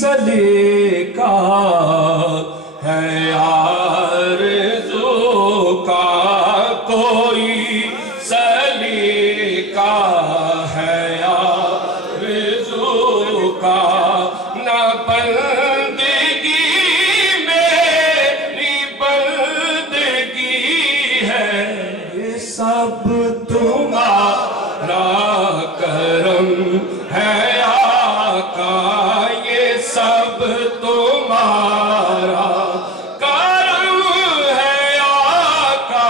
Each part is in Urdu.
سلیقہ ہے آرزو کا کوئی سلیقہ ہے آرزو کا نہ بندگی میری بندگی ہے یہ سب تمہارا کرم ہے آقا یہ سب تمہارا کرم ہے آقا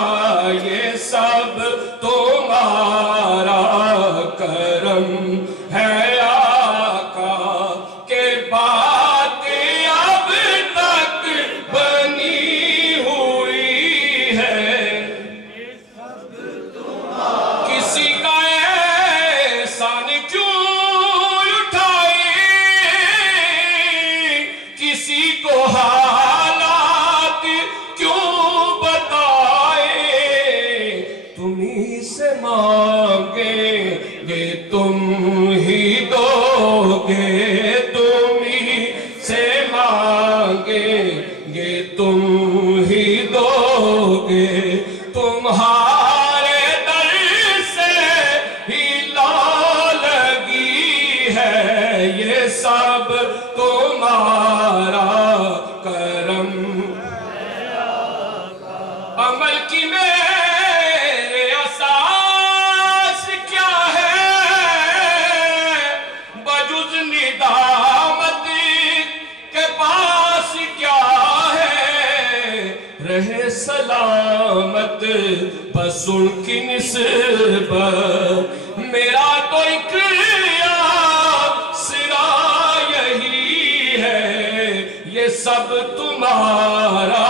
یہ سب تمہارا کرم ہے آقا کہ بات اب تک بنی ہوئی ہے کسی کا احسان کیوں اٹھائے کسی کو حالات کیوں بتائے تمہیں سے مانگیں گے تم ہی دو گے تمہیں سے مانگیں گے تم ہی دو گے تمہارے در سے ہی لگی ہے یہ سب تمہارا کرم عمل کی میرے اساس کیا ہے بجز ندامت کے پاس کیا ہے رہے سلامت بس ان کی نسبت میرا تو ایک سرا یہی ہے یہ سب تمہارا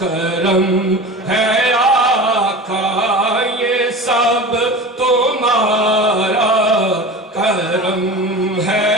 کرم ہے آقا یہ سب تمہارا کرم ہے